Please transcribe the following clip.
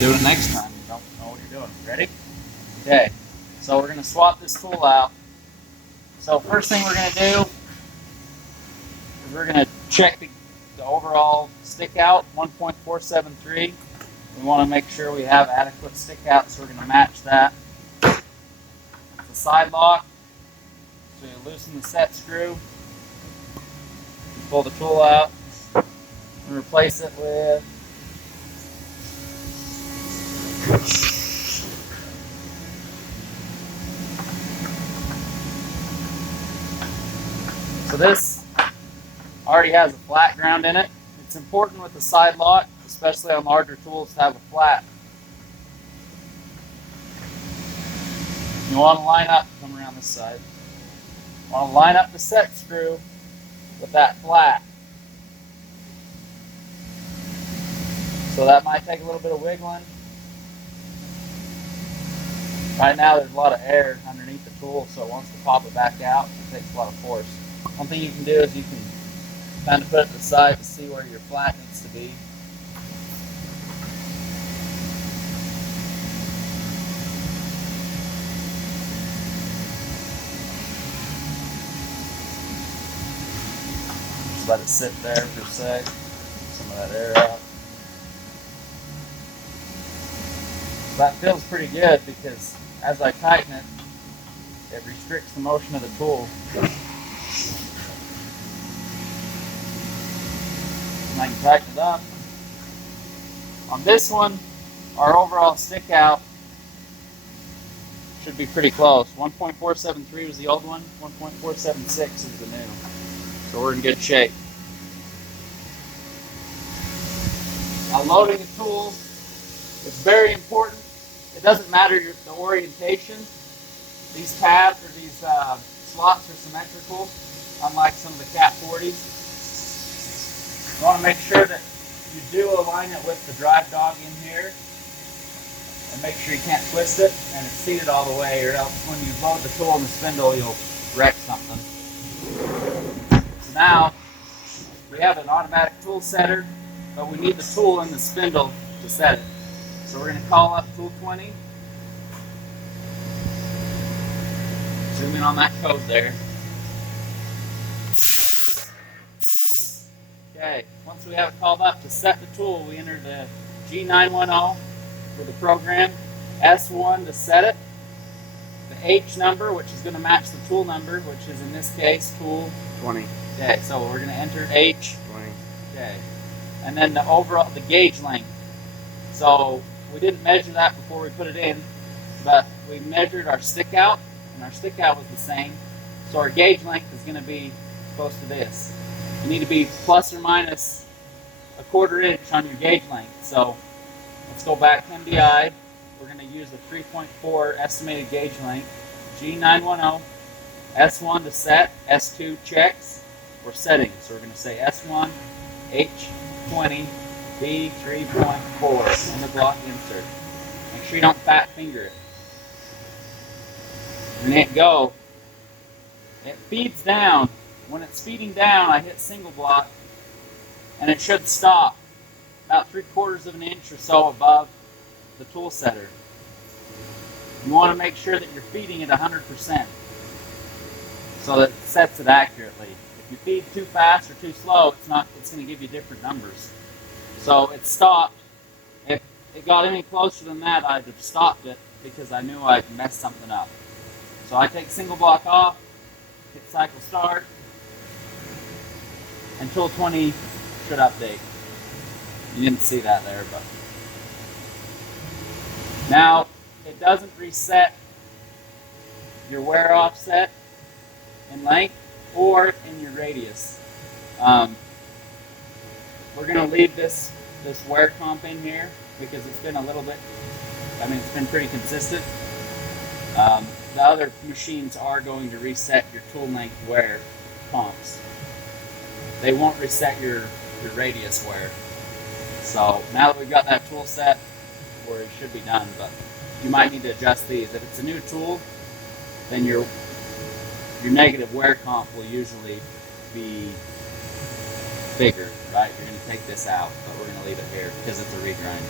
Do it next time. You don't know what you're doing. Ready? Okay. So we're going to swap this tool out. So first thing we're going to do is we're going to check the overall stick out, 1.473. We want to make sure we have adequate stick out, so we're going to match that. It's a side lock. So you loosen the set screw, you pull the tool out, and replace it with so this already has a flat ground in it. It's important with the side lock, especially on larger tools, to have a flat. You want to line up, come around this side. You want to line up the set screw with that flat. So that might take a little bit of wiggling. Right now there's a lot of air underneath the tool, so it wants to pop it back out. It takes a lot of force. One thing you can do is you can kind of put it to the side to see where your flat needs to be. Just let it sit there for a sec. Some of that air out. That feels pretty good because as I tighten it, it restricts the motion of the tool. And I can tighten it up. On this one, our overall stick out should be pretty close. 1.473 was the old one, 1.476 is the new. So we're in good shape. Now loading the tool is very important. It doesn't matter the orientation. These tabs or these slots are symmetrical, unlike some of the Cat 40s. You want to make sure that you do align it with the drive dog in here, and make sure you can't twist it and it's seated all the way, or else when you load the tool in the spindle, you'll wreck something. So now we have an automatic tool setter, but we need the tool in the spindle to set it. So we're going to call up tool 20. Zoom in on that code there. Okay, once we have it called up, to set the tool, we enter the G910 for the program, S1 to set it, the H number, which is going to match the tool number, which is in this case tool 20. Okay, so we're going to enter H. 20. Okay, and then the gauge length. So we didn't measure that before we put it in, but we measured our stick out, and our stick out was the same. So our gauge length is going to be close to this. You need to be plus or minus a 1/4 inch on your gauge length. So let's go back to MDI. We're going to use the 3.4 estimated gauge length. G910, S1 to set, S2 checks, or settings. So we're going to say S1, H20, B3.4 in the block insert. Make sure you don't fat finger it. And hit go. It feeds down. When it's feeding down, I hit single block, and it should stop about 3/4 of an inch or so above the tool setter. You want to make sure that you're feeding it 100%, so that it sets it accurately. If you feed too fast or too slow, it's going to give you different numbers. So it stopped. If it got any closer than that, I'd have stopped it because I knew I'd messed something up. So I take single block off, hit cycle start, and tool 20 should update. You didn't see that there, but now it doesn't reset your wear offset in length or in your radius. We're going to leave this wear comp in here because it's been a little bit, it's been pretty consistent. The other machines are going to reset your tool length wear comps. They won't reset your radius wear. So now that we've got that tool set, where it should be done, but you might need to adjust these. If it's a new tool, then your negative wear comp will usually be bigger, right? You're going to take this out, but we're going to leave it here because it's a regrind.